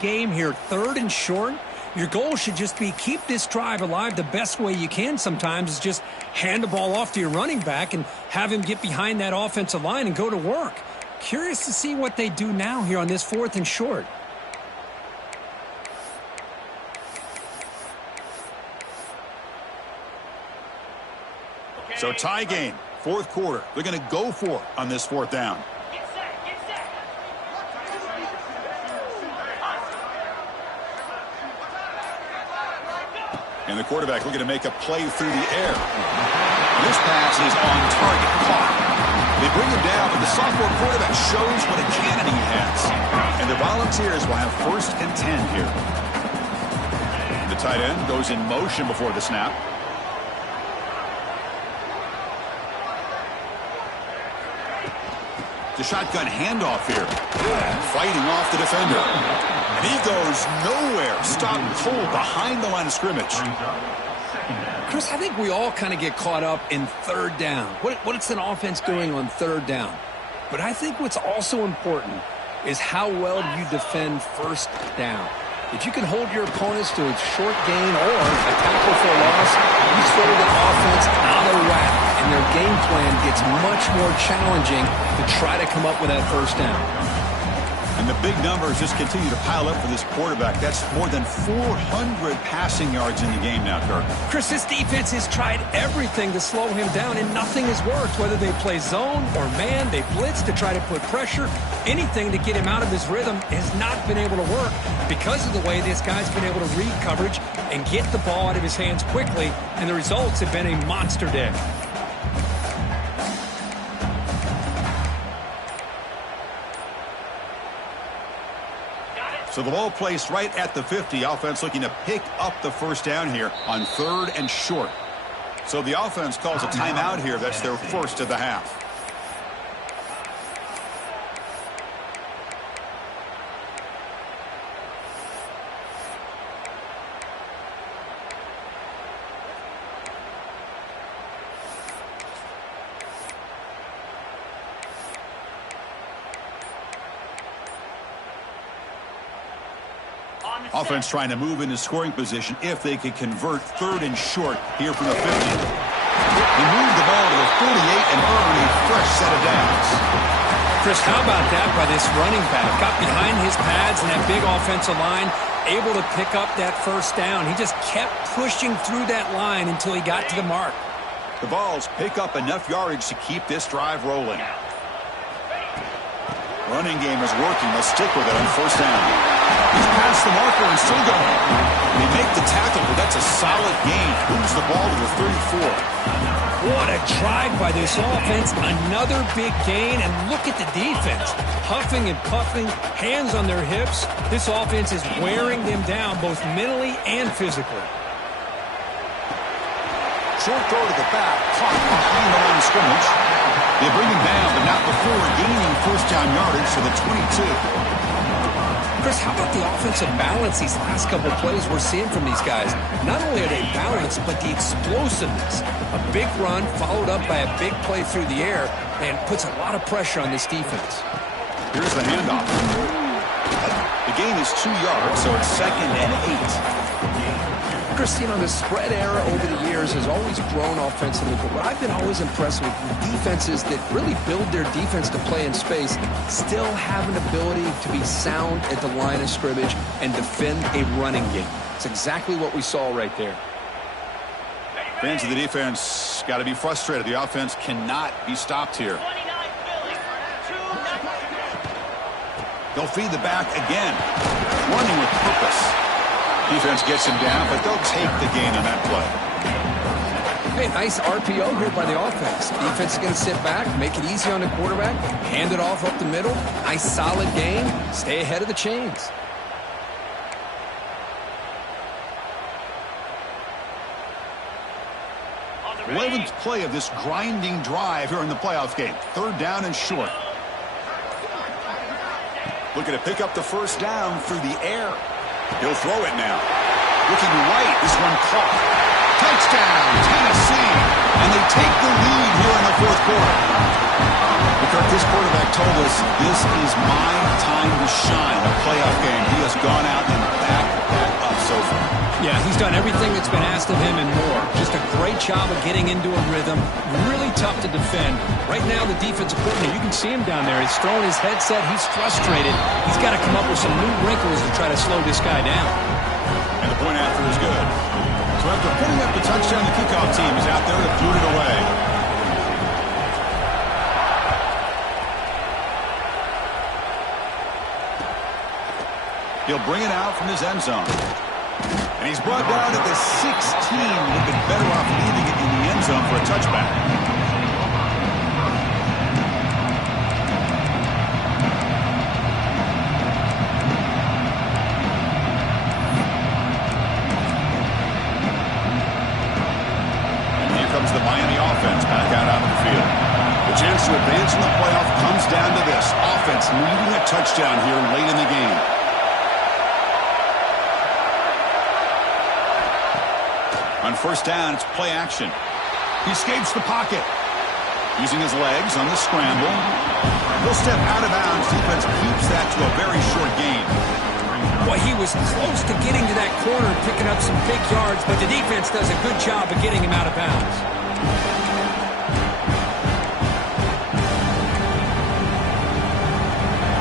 game here, 3rd and short. Your goal should just be keep this drive alive. The best way you can sometimes is just hand the ball off to your running back and have him get behind that offensive line and go to work. Curious to see what they do now here on this 4th and short. So tie game, 4th quarter. They're going to go for it on this 4th down. And the quarterback looking to make a play through the air. This pass is on target, caught. They bring him down, but the sophomore quarterback shows what a cannon he has. And the Volunteers will have 1st and 10 here. The tight end goes in motion before the snap. The shotgun handoff here. Fighting off the defender. And he goes nowhere. Stopped cold behind the line of scrimmage. Chris, I think we all kind of get caught up in 3rd down. What's an offense doing on 3rd down? But I think what's also important is how well you defend 1st down. If you can hold your opponents to a short gain or a tackle for a loss, you throw the offense out of whack, and their game plan gets much more challenging to try to come up with that 1st down. And the big numbers just continue to pile up for this quarterback. That's more than 400 passing yards in the game now, Kirk. Chris, this defense has tried everything to slow him down, and nothing has worked. Whether they play zone or man, they blitz to try to put pressure. Anything to get him out of his rhythm has not been able to work because of the way this guy's been able to read coverage and get the ball out of his hands quickly, and the results have been a monster day. So the ball placed right at the 50. Offense looking to pick up the 1st down here on 3rd and short. So the offense calls a timeout here. That's their 1st of the half. Offense trying to move into scoring position if they could convert 3rd and short here from the 50. They move the ball to the 48 and earn a fresh set of downs. Chris, how about that by this running back? Got behind his pads and that big offensive line, able to pick up that 1st down. He just kept pushing through that line until he got to the mark. The Vols pick up enough yardage to keep this drive rolling. Running game is working. They'll stick with it on 1st down. He's past the marker and still going. They make the tackle, but that's a solid gain. Moves the ball to the 34. What a drive by this offense. Another big gain, and look at the defense. Huffing and puffing, hands on their hips. This offense is wearing them down both mentally and physically. Short throw to the back, caught behind the line of scrimmage. They bring him down, but not before gaining 1st down yardage to the 22. Chris, how about the offensive balance these last couple of plays we're seeing from these guys? Not only are they balanced, but the explosiveness. A big run followed up by a big play through the air and puts a lot of pressure on this defense. Here's the handoff. The gain is 2 yards, so it's 2nd and 8. Chris, you know, the spread era over the years has always grown offensively, but what I've been always impressed with defenses that really build their defense to play in space still have an ability to be sound at the line of scrimmage and defend a running game. It's exactly what we saw right there. Fans of the defense got to be frustrated. The offense cannot be stopped here. They'll feed the back again, running with purpose. Defense gets him down, but they'll take the gain on that play. Hey, nice RPO here by the offense. Defense is going to sit back, make it easy on the quarterback, hand it off up the middle. Nice solid gain. Stay ahead of the chains. The 11th play of this grinding drive here in the playoff game. 3rd down and short. Looking to pick up the 1st down through the air. He'll throw it now. Looking right. This one caught. Touchdown, Tennessee. And they take the lead here in the 4th quarter. Because this quarterback told us this is my time to shine. A playoff game. He has gone out and backed that up so far. Yeah, he's done everything that's been asked of him and more. Just a great job of getting into a rhythm. Really tough to defend. Right now, the defensive coordinator, you can see him down there. He's throwing his headset. He's frustrated. He's got to come up with some new wrinkles to try to slow this guy down. And the point after is good. So after putting up the touchdown, the kickoff team is out there to boot it away. He'll bring it out from his end zone. And he's brought down at the 16. Would have been better off leaving it in the end zone for a touchback. And here comes the Miami offense back out onto the field. The chance to advance in the playoff comes down to this. Offense needing a touchdown here late in the game. On first down, it's play action. He escapes the pocket. Using his legs on the scramble. He'll step out of bounds. Defense keeps that to a very short gain. Well, he was close to getting to that corner and picking up some big yards, but the defense does a good job of getting him out of bounds.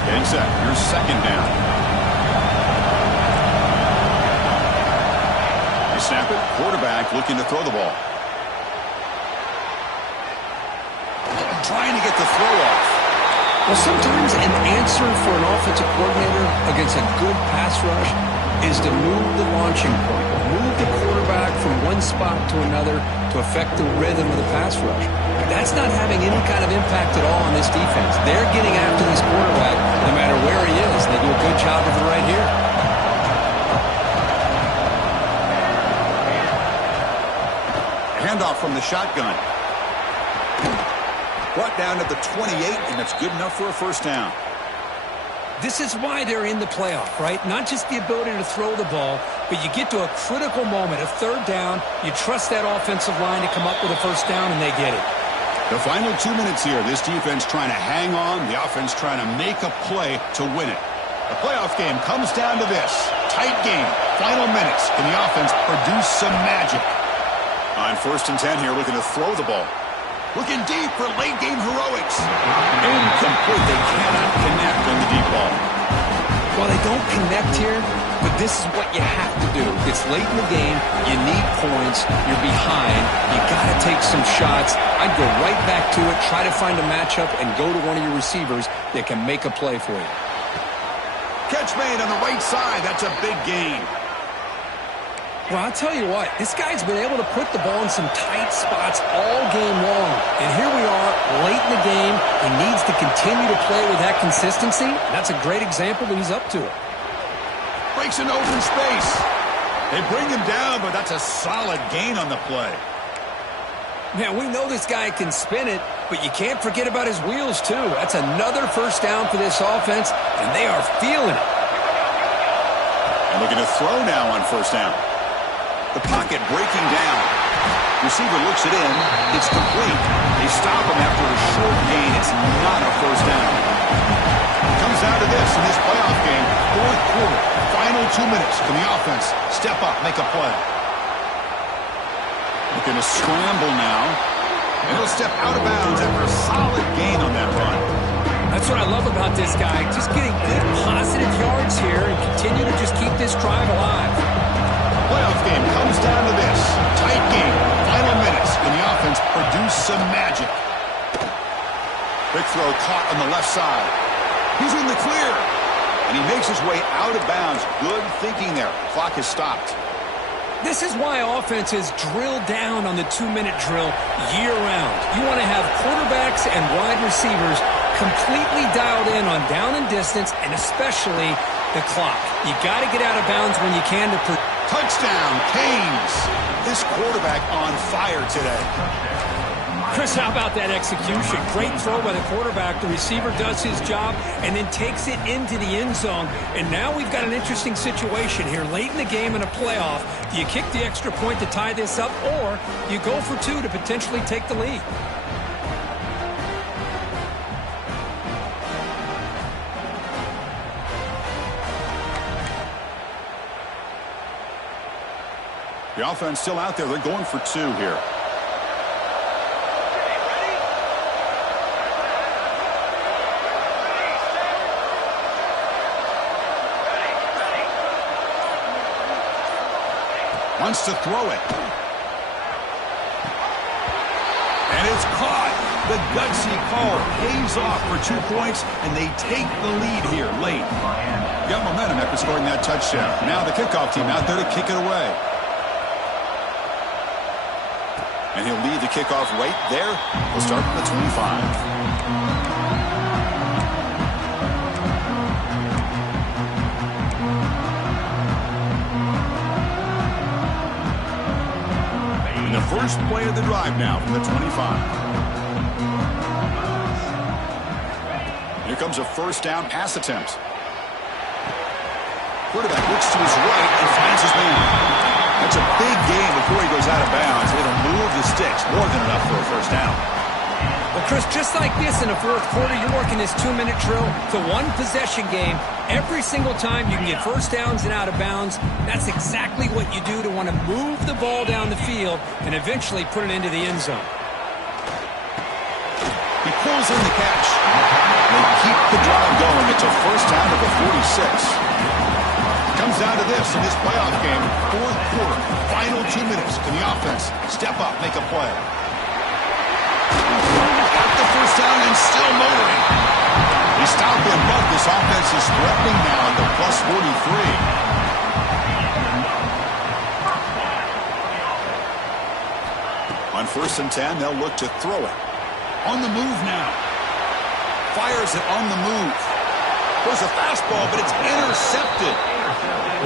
Getting set. Here's second down. Snap it. Quarterback looking to throw the ball. Trying to get the throw off. Well, sometimes an answer for an offensive coordinator against a good pass rush is to move the launching point, move the quarterback from one spot to another to affect the rhythm of the pass rush. That's not having any kind of impact at all on this defense. They're getting after this quarterback no matter where he is. They do a good job of it right here. Handoff from the shotgun. Brought down at the 28, and that's good enough for a first down. This is why they're in the playoff, right? Not just the ability to throw the ball, but you get to a critical moment, a third down, you trust that offensive line to come up with a first down, and they get it. The final 2 minutes here, this defense trying to hang on, the offense trying to make a play to win it. The playoff game comes down to this. Tight game, final minutes. Can the offense produce some magic? On first and 10 here, looking to throw the ball. Looking deep for late-game heroics. Incomplete. They cannot connect on the deep ball. Well, they don't connect here, but this is what you have to do. It's late in the game. You need points. You're behind. You got to take some shots. I'd go right back to it, try to find a matchup, and go to one of your receivers that can make a play for you. Catch made on the right side. That's a big gain. Well, I'll tell you what, this guy's been able to put the ball in some tight spots all game long. And here we are, late in the game. He needs to continue to play with that consistency. That's a great example that he's up to it. Breaks an open space. They bring him down, but that's a solid gain on the play. Man, we know this guy can spin it, but you can't forget about his wheels, too. That's another first down for this offense, and they are feeling it. And looking to throw now on first down. The pocket breaking down. Receiver looks it in. It's complete. They stop him after a short gain. It's not a first down. Comes down to this in this playoff game. Fourth quarter. Final 2 minutes. Can the offense step up, make a play? Looking to scramble now. And he'll step out of bounds after a solid gain on that run. That's what I love about this guy. Just getting good positive yards here and continue to just keep this drive alive. Playoff game comes down to this. Tight game. Final minutes. Can the offense produce some magic? Quick throw caught on the left side. He's in the clear. And he makes his way out of bounds. Good thinking there. Clock is stopped. This is why offenses drill down on the 2-minute drill year-round. You want to have quarterbacks and wide receivers completely dialed in on down and distance, and especially the clock. You got to get out of bounds when you can to touchdown, Canes. This quarterback on fire today. Chris, how about that execution? Great throw by the quarterback. The receiver does his job and then takes it into the end zone. And now we've got an interesting situation here. Late in the game in a playoff, do you kick the extra point to tie this up, or you go for two to potentially take the lead? The offense still out there. They're going for two here. Wants to throw it. And it's caught. The gutsy call pays off for 2 points, and they take the lead here late. got momentum after scoring that touchdown. Now the kickoff team out there to kick it away. And he'll lead the kickoff right there. We'll start from the 25. The first play of the drive now from the 25. Here comes a first down pass attempt. Quarterback looks to his right and finds his man. That's a big gain before he goes out of bounds. It'll move the sticks, more than enough for a first down. Well, Chris, just like this in the fourth quarter, you're working this 2-minute drill. It's a one-possession game. Every single time you can get first downs and out of bounds. That's exactly what you do to want to move the ball down the field and eventually put it into the end zone. He pulls in the catch. They keep the drive going. It's a first down to the 46. Comes down to this in this playoff game. Fourth quarter, final 2 minutes. Can the offense step up, make a play? Got the first down and still motoring. He stopped him, but this offense is threatening now at the plus 43. On 1st and 10, they'll look to throw it. On the move now. Fires it on the move. There's a fastball, but it's intercepted.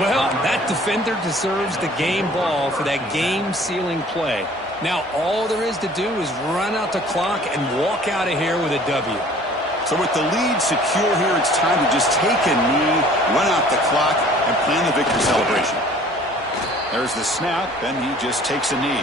Well, that defender deserves the game ball for that game-sealing play. Now all there is to do is run out the clock and walk out of here with a W. So with the lead secure here, it's time to just take a knee, run out the clock, and plan the victory celebration. There's the snap, and he just takes a knee.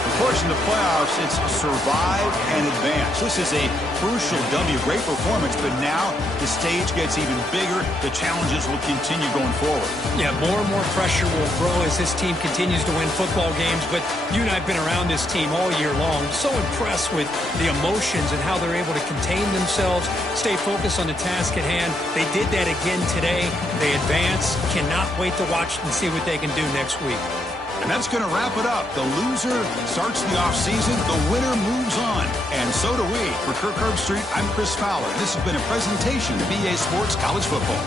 Of course, in the playoffs, it's survive and advance. This is a crucial W. Great performance, but now the stage gets even bigger. The challenges will continue going forward. Yeah, more and more pressure will grow as this team continues to win football games, but you and I have been around this team all year long. So impressed with the emotions and how they're able to contain themselves, stay focused on the task at hand. They did that again today. They advance. Cannot wait to watch and see what they can do next week. And that's going to wrap it up. The loser starts the offseason. The winner moves on. And so do we. For Kirk Herbstreit, I'm Chris Fowler. This has been a presentation of EA Sports College Football.